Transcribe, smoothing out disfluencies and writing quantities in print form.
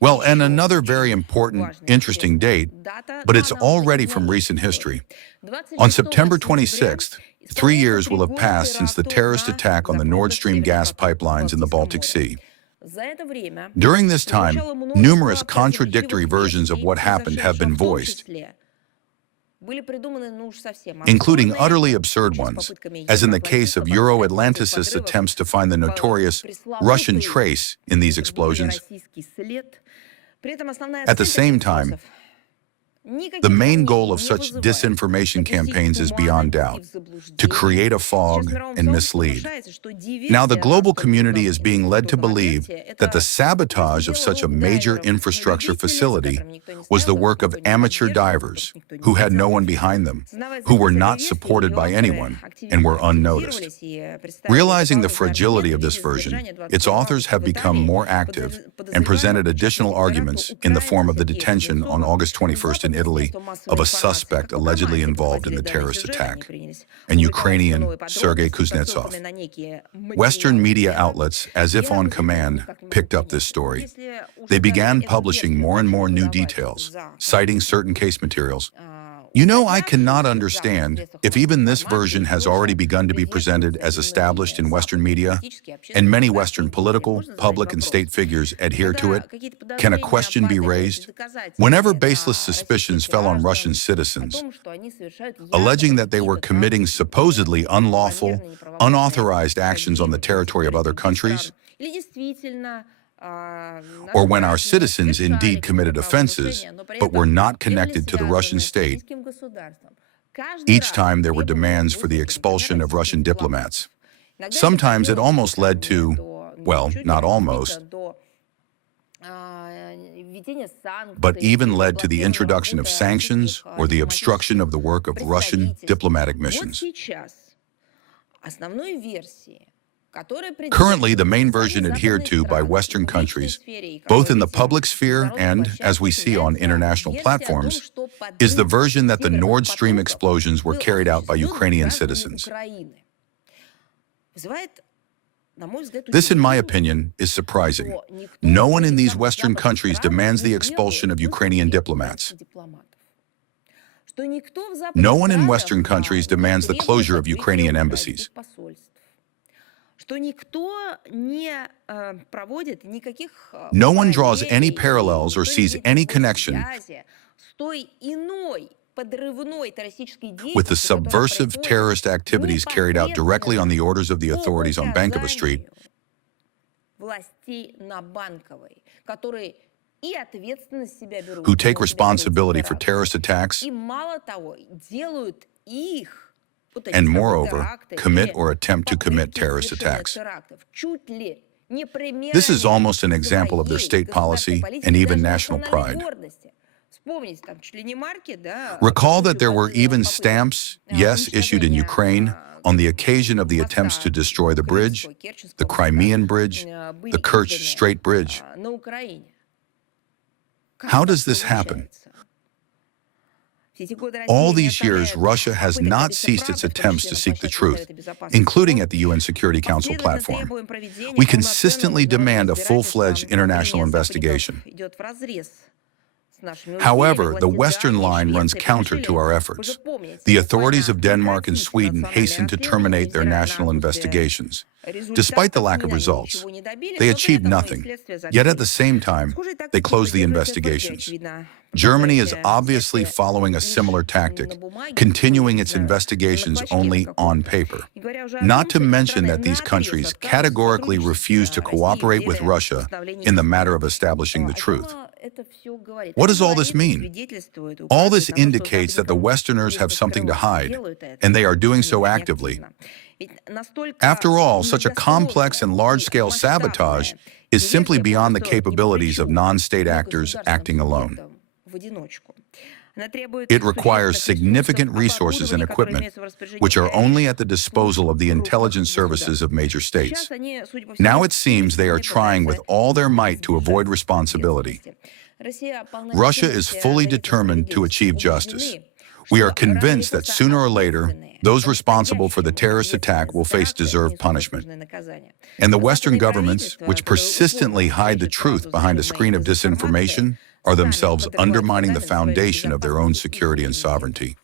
Well, and another very important, interesting date, but it's already from recent history. On September 26th, 3 years will have passed since the terrorist attack on the Nordstream gas pipelines in the Baltic Sea. During this time, numerous contradictory versions of what happened have been voiced, including utterly absurd ones, as in the case of Euro-Atlanticist attempts to find the notorious Russian trace in these explosions. At the same time, the main goal of such disinformation campaigns is beyond doubt, to create a fog and mislead. Now, the global community is being led to believe that the sabotage of such a major infrastructure facility was the work of amateur divers who had no one behind them, who were not supported by anyone, and were unnoticed. Realizing the fragility of this version, its authors have become more active and presented additional arguments in the form of the detention on August 21st in Italy of a suspect allegedly involved in the terrorist attack, an Ukrainian, Sergei Kuznetsov. Western media outlets, as if on command, picked up this story. They began publishing more and more new details, citing certain case materials. You know, I cannot understand if even this version has already begun to be presented as established in Western media, and many Western political, public, and state figures adhere to it. Can a question be raised? Whenever baseless suspicions fell on Russian citizens, alleging that they were committing supposedly unlawful, unauthorized actions on the territory of other countries, or when our citizens indeed committed offenses, but were not connected to the Russian state, each time there were demands for the expulsion of Russian diplomats. Sometimes it almost led to, well, not almost, but even led to the introduction of sanctions or the obstruction of the work of Russian diplomatic missions. Currently, the main version adhered to by Western countries, both in the public sphere and, as we see on international platforms, is the version that the Nordstream explosions were carried out by Ukrainian citizens. This, in my opinion, is surprising. No one in these Western countries demands the expulsion of Ukrainian diplomats. No one in Western countries demands the closure of Ukrainian embassies. No one draws any parallels or sees any connection with the subversive terrorist activities carried out directly on the orders of the authorities on Bankova Street, who take responsibility for terrorist attacks, and moreover, commit or attempt to commit terrorist attacks. This is almost an example of their state policy and even national pride. Recall that there were even stamps, yes, issued in Ukraine on the occasion of the attempts to destroy the bridge, the Crimean Bridge, the Kerch Strait Bridge. How does this happen? All these years, Russia has not ceased its attempts to seek the truth, including at the UN Security Council platform. We consistently demand a full-fledged international investigation. However, the Western line runs counter to our efforts. The authorities of Denmark and Sweden hasten to terminate their national investigations. Despite the lack of results, they achieved nothing. Yet at the same time, they closed the investigations. Germany is obviously following a similar tactic, continuing its investigations only on paper. Not to mention that these countries categorically refuse to cooperate with Russia in the matter of establishing the truth. What does all this mean? All this indicates that the Westerners have something to hide, and they are doing so actively. After all, such a complex and large-scale sabotage is simply beyond the capabilities of non-state actors acting alone. It requires significant resources and equipment, which are only at the disposal of the intelligence services of major states. Now it seems they are trying with all their might to avoid responsibility. Russia is fully determined to achieve justice. We are convinced that sooner or later, those responsible for the terrorist attack will face deserved punishment. And the Western governments, which persistently hide the truth behind a screen of disinformation, are themselves undermining the foundation of their own security and sovereignty.